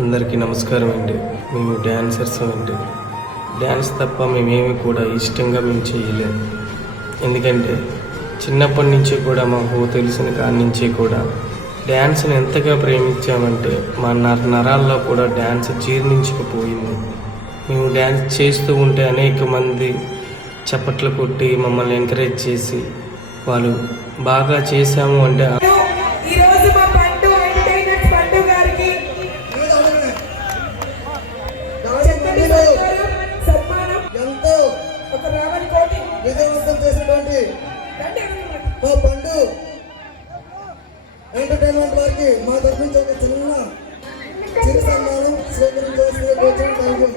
అందరికీ నమస్కారం అండి. మేము డ్యాన్సర్స్ అండి. డ్యాన్స్ తప్ప మేమేమి కూడా ఇష్టంగా మేము చేయలేము. ఎందుకంటే చిన్నప్పటి నుంచి కూడా మాకు తెలిసిన కాడి నుంచి కూడా డ్యాన్స్ని ఎంతగా ప్రేమించామంటే మా నరాల్లో కూడా డ్యాన్స్ జీర్ణించుకుపోయింది. మేము డ్యాన్స్ చేస్తూ ఉంటే అనేక మంది చప్పట్లు కొట్టి మమ్మల్ని ఎంకరేజ్ చేసి వాళ్ళు బాగా చేశాము అంటే విజయవంతం చేసినటువంటి మా పండు ఎంటర్టైన్మెంట్ వారికి మా తరఫు నుంచి ఒక చిన్న చిరు సన్మానం స్వీకరించాల్సిన కోచం. Thank you.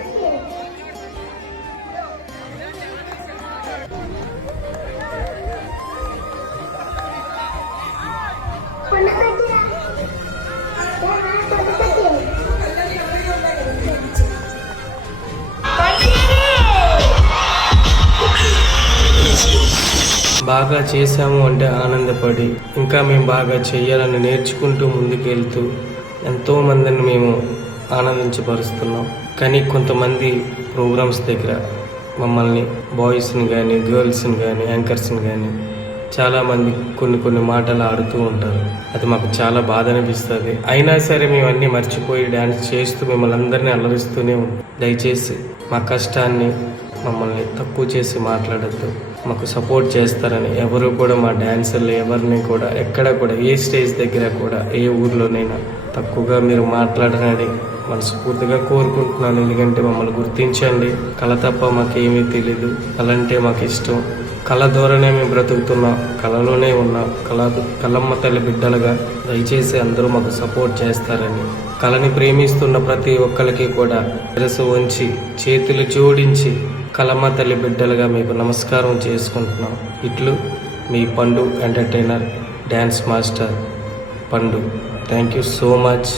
బాగా చేశాము అంటే ఆనందపడి ఇంకా మేము బాగా చేయాలని నేర్చుకుంటూ ముందుకెళ్తూ ఎంతోమందిని మేము ఆనందించపరుస్తున్నాం. కానీ కొంతమంది ప్రోగ్రామ్స్ దగ్గర మమ్మల్ని బాయ్స్ని కానీ గర్ల్స్ని కానీ యాంకర్స్ని కానీ చాలామంది కొన్ని మాటలు ఆడుతూ ఉంటారు. అది మాకు చాలా బాధ అనిపిస్తుంది. అయినా సరే మేము అన్నీ మర్చిపోయి డ్యాన్స్ చేస్తూ మిమ్మల్ని అందరినీ అల్లరిస్తూనే ఉంటాం. దయచేసి మా కష్టాన్ని మమ్మల్ని తక్కువ చేసి మాట్లాడద్దు. మాకు సపోర్ట్ చేస్తారని ఎవరు కూడా మా డ్యాన్సర్లు ఎవరిని కూడా ఎక్కడ కూడా ఏ స్టేజ్ దగ్గర కూడా ఏ ఊర్లోనైనా తక్కువగా మీరు మాట్లాడరని మనస్ఫూర్తిగా కోరుకుంటున్నాను. ఎందుకంటే మమ్మల్ని గుర్తించండి. కళ తప్ప మాకేమీ తెలీదు. కళ అంటే మాకు ఇష్టం. కళ ద్వారానే మేము బ్రతుకుతున్నాం. కళలోనే ఉన్నాం. కళమ్మ తల్లి బిడ్డలుగా దయచేసి అందరూ మాకు సపోర్ట్ చేస్తారని కళని ప్రేమిస్తున్న ప్రతి ఒక్కరికి కూడా శిరస్సు ఉంచి చేతులు జోడించి కళమ్మ తల్లి బిడ్డలుగా మీకు నమస్కారం చేసుకుంటున్నాం. ఇట్లు మీ పండు ఎంటర్టైనర్ డ్యాన్స్ మాస్టర్ పండు. Thank you so much.